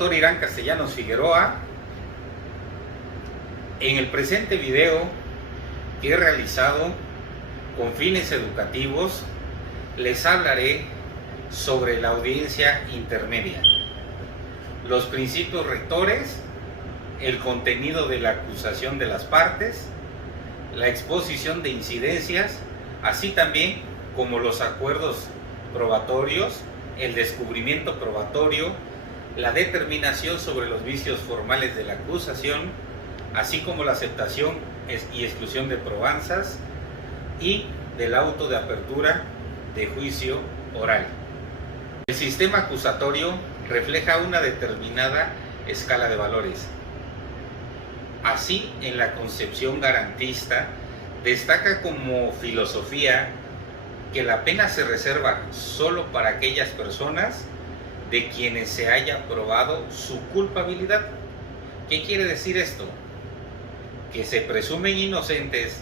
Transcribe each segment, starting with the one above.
Doctor Irán Castellanos Figueroa. En el presente video que he realizado con fines educativos, les hablaré sobre la audiencia intermedia, los principios rectores, el contenido de la acusación de las partes, la exposición de incidencias, así también como los acuerdos probatorios, el descubrimiento probatorio, la determinación sobre los vicios formales de la acusación, así como la aceptación y exclusión de probanzas y del auto de apertura de juicio oral. El sistema acusatorio refleja una determinada escala de valores. Así, en la concepción garantista, destaca como filosofía que la pena se reserva solo para aquellas personas de quienes se haya probado su culpabilidad. ¿Qué quiere decir esto? Que se presumen inocentes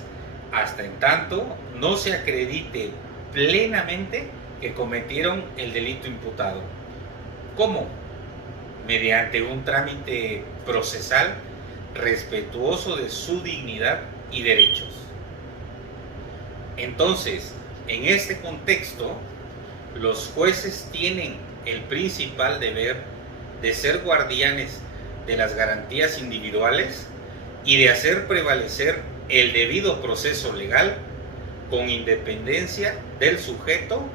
hasta en tanto no se acredite plenamente que cometieron el delito imputado. ¿Cómo? Mediante un trámite procesal respetuoso de su dignidad y derechos. Entonces, en este contexto, los jueces tienen el principal deber de ser guardianes de las garantías individuales y de hacer prevalecer el debido proceso legal con independencia del sujeto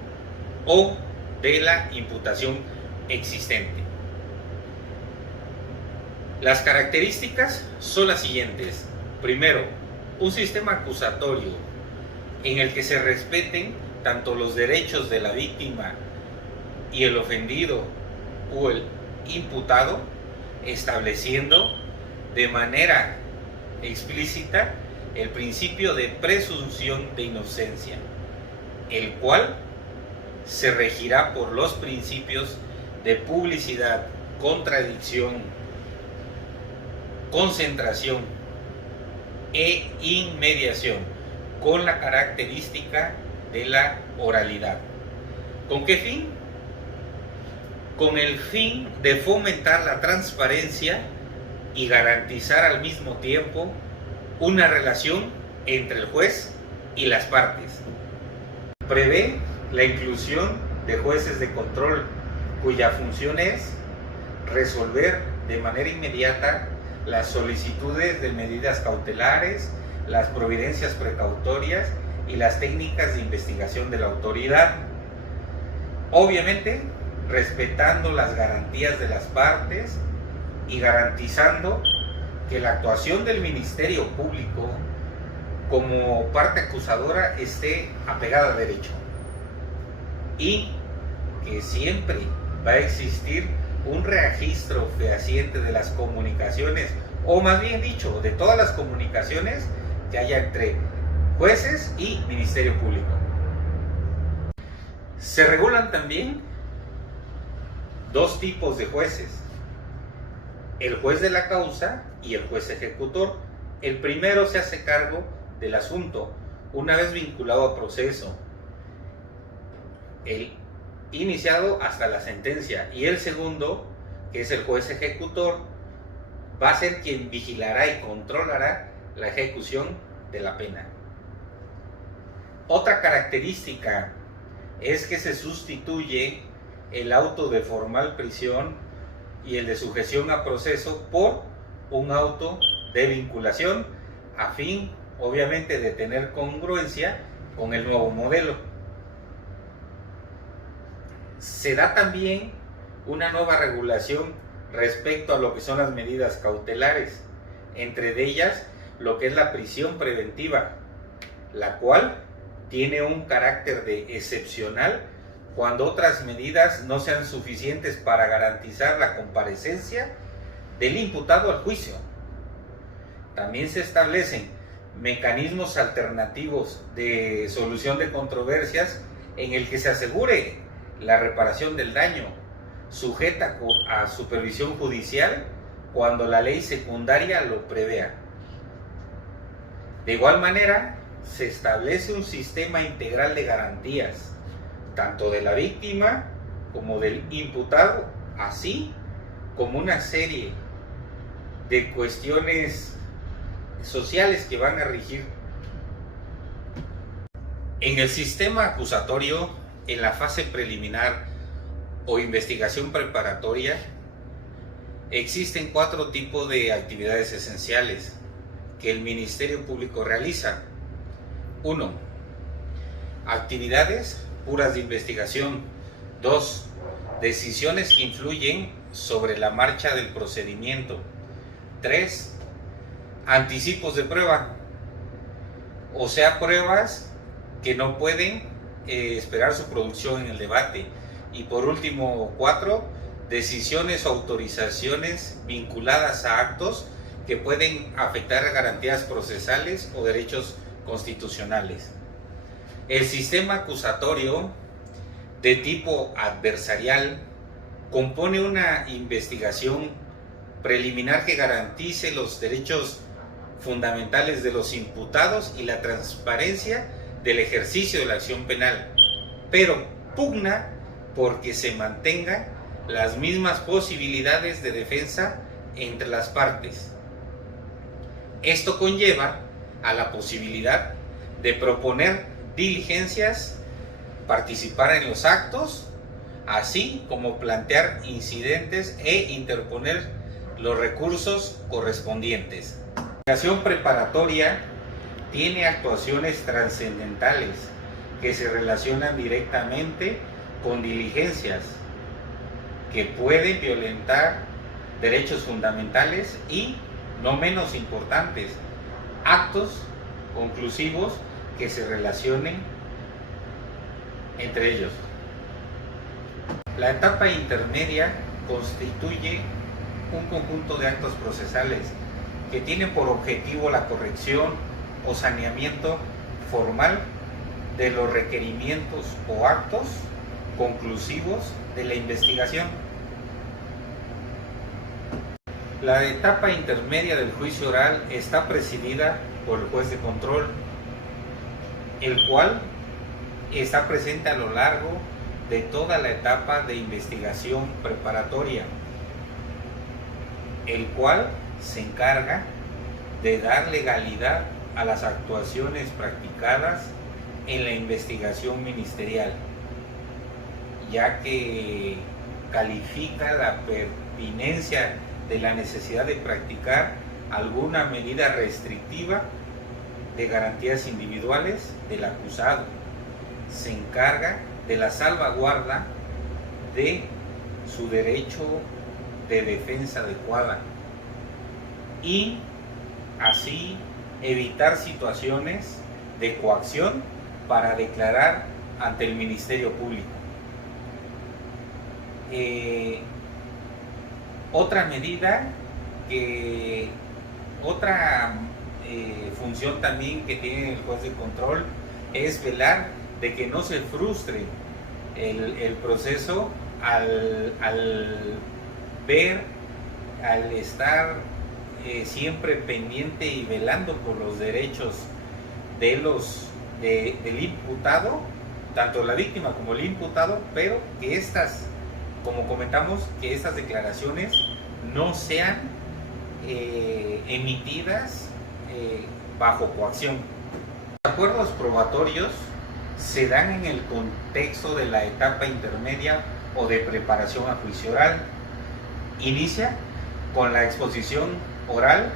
o de la imputación existente. Las características son las siguientes. Primero, un sistema acusatorio en el que se respeten tanto los derechos de la víctima y el ofendido o el imputado, estableciendo de manera explícita el principio de presunción de inocencia, el cual se regirá por los principios de publicidad, contradicción, concentración e inmediación, con la característica de la oralidad. ¿Con qué fin? Con el fin de fomentar la transparencia y garantizar al mismo tiempo una relación entre el juez y las partes. Prevé la inclusión de jueces de control cuya función es resolver de manera inmediata las solicitudes de medidas cautelares, las providencias precautorias y las técnicas de investigación de la autoridad. Obviamente, respetando las garantías de las partes y garantizando que la actuación del Ministerio Público como parte acusadora esté apegada a derecho y que siempre va a existir un registro fehaciente de las comunicaciones, o más bien dicho, de todas las comunicaciones que haya entre jueces y Ministerio Público. Se regulan también dos tipos de jueces: el juez de la causa y el juez ejecutor. El primero se hace cargo del asunto una vez vinculado a proceso, el iniciado hasta la sentencia, y el segundo, que es el juez ejecutor, va a ser quien vigilará y controlará la ejecución de la pena. Otra característica es que se sustituye el auto de formal prisión y el de sujeción a proceso por un auto de vinculación, a fin, obviamente, de tener congruencia con el nuevo modelo. Se da también una nueva regulación respecto a lo que son las medidas cautelares, entre ellas lo que es la prisión preventiva, la cual tiene un carácter de excepcional cuando otras medidas no sean suficientes para garantizar la comparecencia del imputado al juicio. También se establecen mecanismos alternativos de solución de controversias en el que se asegure la reparación del daño, sujeta a supervisión judicial cuando la ley secundaria lo prevea. De igual manera, se establece un sistema integral de garantías, tanto de la víctima como del imputado, así como una serie de cuestiones sociales que van a regir. En el sistema acusatorio, en la fase preliminar o investigación preparatoria, existen 4 tipos de actividades esenciales que el Ministerio Público realiza. 1. Actividades puras de investigación. 2. Decisiones que influyen sobre la marcha del procedimiento. 3. Anticipos de prueba, o sea, pruebas que no pueden esperar su producción en el debate. Y por último, 4. Decisiones o autorizaciones vinculadas a actos que pueden afectar garantías procesales o derechos constitucionales. El sistema acusatorio de tipo adversarial compone una investigación preliminar que garantice los derechos fundamentales de los imputados y la transparencia del ejercicio de la acción penal, pero pugna porque se mantengan las mismas posibilidades de defensa entre las partes. Esto conlleva a la posibilidad de proponer diligencias, participar en los actos, así como plantear incidentes e interponer los recursos correspondientes. La acción preparatoria tiene actuaciones trascendentales que se relacionan directamente con diligencias que pueden violentar derechos fundamentales y, no menos importantes, actos conclusivos que se relacionen entre ellos. La etapa intermedia constituye un conjunto de actos procesales que tienen por objetivo la corrección o saneamiento formal de los requerimientos o actos conclusivos de la investigación. La etapa intermedia del juicio oral está presidida por el juez de control, el cual está presente a lo largo de toda la etapa de investigación preparatoria, el cual se encarga de dar legalidad a las actuaciones practicadas en la investigación ministerial, ya que califica la pertinencia de la necesidad de practicar alguna medida restrictiva de garantías individuales del acusado. Se encarga de la salvaguarda de su derecho de defensa adecuada y así evitar situaciones de coacción para declarar ante el Ministerio Público. Otra función también que tiene el juez de control es velar de que no se frustre el proceso al estar siempre pendiente y velando por los derechos del imputado, tanto la víctima como el imputado, pero que estas, como comentamos, que estas declaraciones no sean emitidas bajo coacción. Los acuerdos probatorios se dan en el contexto de la etapa intermedia o de preparación a juicio oral. Inicia con la exposición oral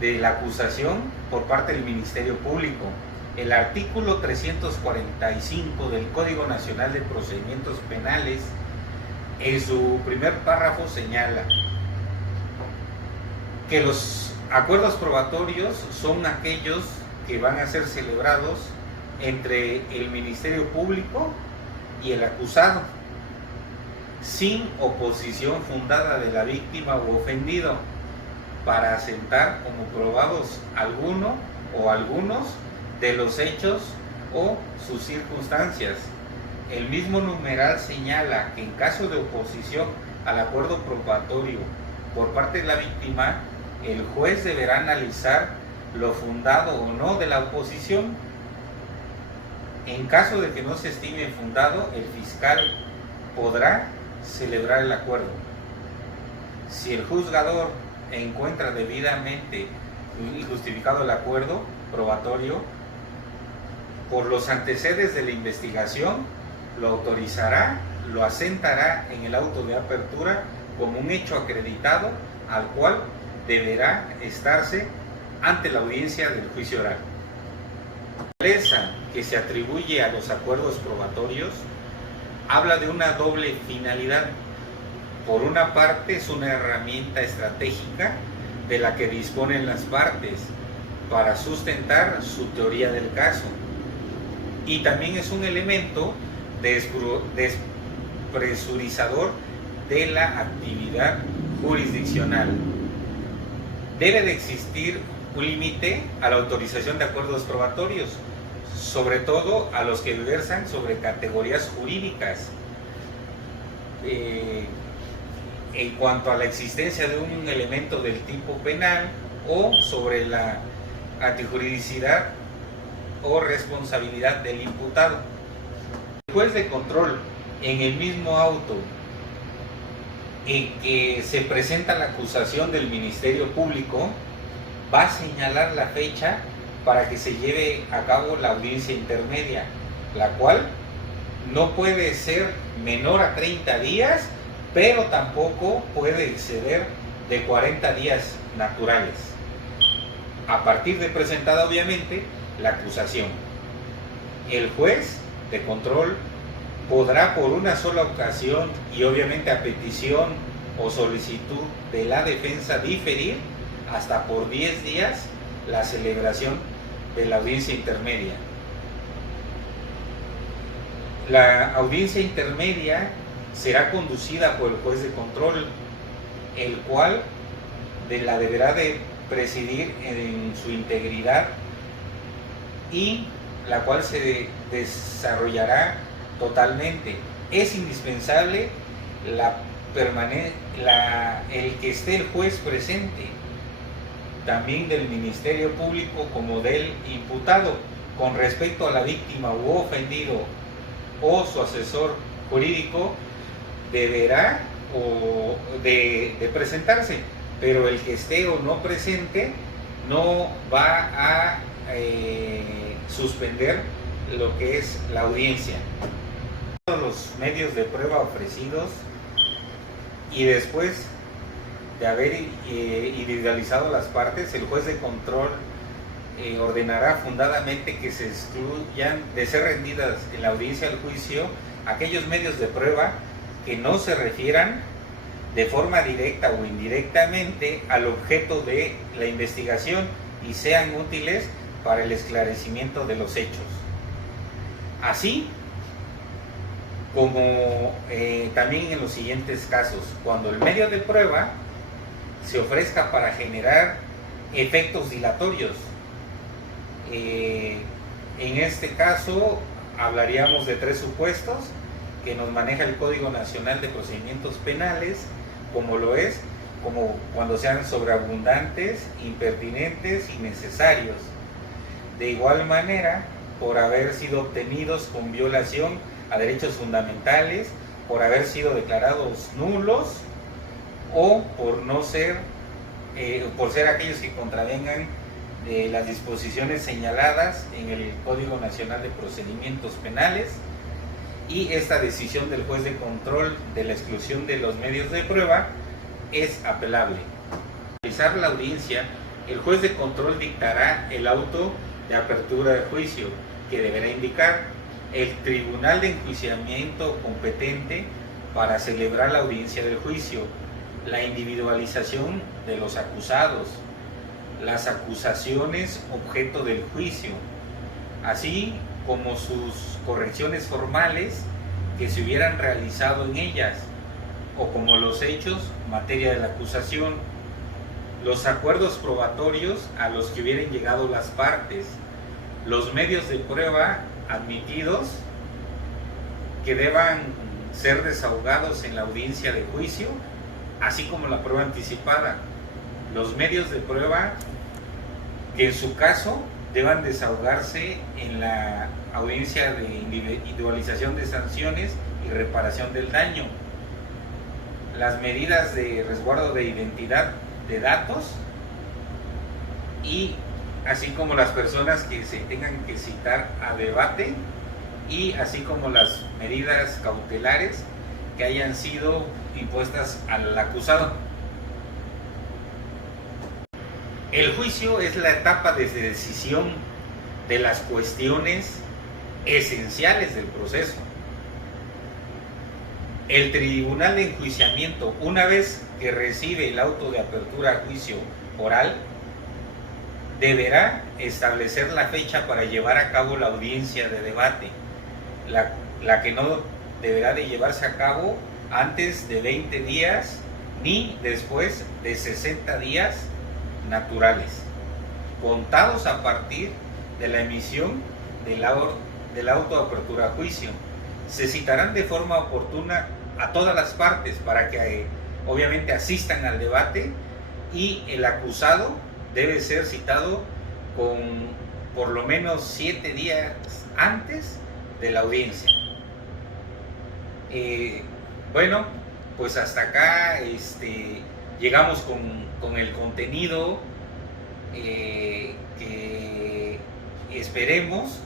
de la acusación por parte del Ministerio Público. El artículo 345 del Código Nacional de Procedimientos Penales, en su primer párrafo, señala que los acuerdos probatorios son aquellos que van a ser celebrados entre el Ministerio Público y el acusado, sin oposición fundada de la víctima u ofendido, para asentar como probados alguno o algunos de los hechos o sus circunstancias. El mismo numeral señala que en caso de oposición al acuerdo probatorio por parte de la víctima, el juez deberá analizar lo fundado o no de la oposición. En caso de que no se estime fundado, el fiscal podrá celebrar el acuerdo. Si el juzgador encuentra debidamente y justificado el acuerdo probatorio, por los antecedentes de la investigación, lo autorizará, lo asentará en el auto de apertura como un hecho acreditado al cual deberá estarse ante la audiencia del juicio oral. La naturaleza que se atribuye a los acuerdos probatorios habla de una doble finalidad. Por una parte, es una herramienta estratégica de la que disponen las partes para sustentar su teoría del caso, y también es un elemento despresurizador de la actividad jurisdiccional. Debe de existir un límite a la autorización de acuerdos probatorios, sobre todo a los que versan sobre categorías jurídicas. En cuanto a la existencia de un elemento del tipo penal o sobre la antijuridicidad o responsabilidad del imputado. El juez de control, en el mismo auto en que se presenta la acusación del Ministerio Público, va a señalar la fecha para que se lleve a cabo la audiencia intermedia, la cual no puede ser menor a 30 días, pero tampoco puede exceder de 40 días naturales, a partir de presentada obviamente la acusación. El juez de control podrá por una sola ocasión y obviamente a petición o solicitud de la defensa diferir hasta por 10 días la celebración de la audiencia intermedia. La audiencia intermedia será conducida por el juez de control, el cual la deberá de presidir en su integridad y la cual se desarrollará totalmente. Es indispensable el que esté el juez presente, también del Ministerio Público como del imputado, con respecto a la víctima u ofendido o su asesor jurídico deberá de presentarse, pero el que esté o no presente no va a suspender lo que es la audiencia. Todos los medios de prueba ofrecidos, y después de haber individualizado las partes, el juez de control ordenará fundadamente que se excluyan de ser rendidas en la audiencia del juicio aquellos medios de prueba que no se refieran de forma directa o indirectamente al objeto de la investigación y sean útiles para el esclarecimiento de los hechos. Así como también en los siguientes casos, cuando el medio de prueba se ofrezca para generar efectos dilatorios. En este caso hablaríamos de 3 supuestos que nos maneja el Código Nacional de Procedimientos Penales, como cuando sean sobreabundantes, impertinentes, innecesarios. De igual manera, por haber sido obtenidos con violación a derechos fundamentales, por haber sido declarados nulos o por ser aquellos que contravengan de las disposiciones señaladas en el Código Nacional de Procedimientos Penales, y esta decisión del juez de control de la exclusión de los medios de prueba es apelable. Al realizar la audiencia, el juez de control dictará el auto de apertura de juicio, que deberá indicar el tribunal de enjuiciamiento competente para celebrar la audiencia del juicio, la individualización de los acusados, las acusaciones objeto del juicio, así como sus correcciones formales que se hubieran realizado en ellas, o como los hechos materia de la acusación, los acuerdos probatorios a los que hubieran llegado las partes, los medios de prueba admitidos que deban ser desahogados en la audiencia de juicio, así como la prueba anticipada, los medios de prueba que en su caso deban desahogarse en la audiencia de individualización de sanciones y reparación del daño, las medidas de resguardo de identidad de datos y así como las personas que se tengan que citar a debate y así como las medidas cautelares que hayan sido impuestas al acusado. El juicio es la etapa de decisión de las cuestiones esenciales del proceso. El tribunal de enjuiciamiento, una vez que recibe el auto de apertura a juicio oral, deberá establecer la fecha para llevar a cabo la audiencia de debate, la que no deberá de llevarse a cabo antes de 20 días ni después de 60 días naturales, contados a partir de la emisión del auto de apertura a juicio. Se citarán de forma oportuna a todas las partes para que obviamente asistan al debate y el acusado debe ser citado con por lo menos 7 días antes de la audiencia. Bueno, pues hasta acá llegamos con el contenido que esperemos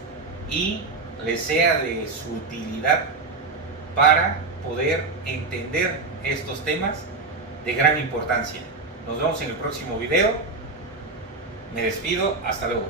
y les sea de su utilidad para poder entender estos temas de gran importancia. Nos vemos en el próximo video. Me despido, hasta luego.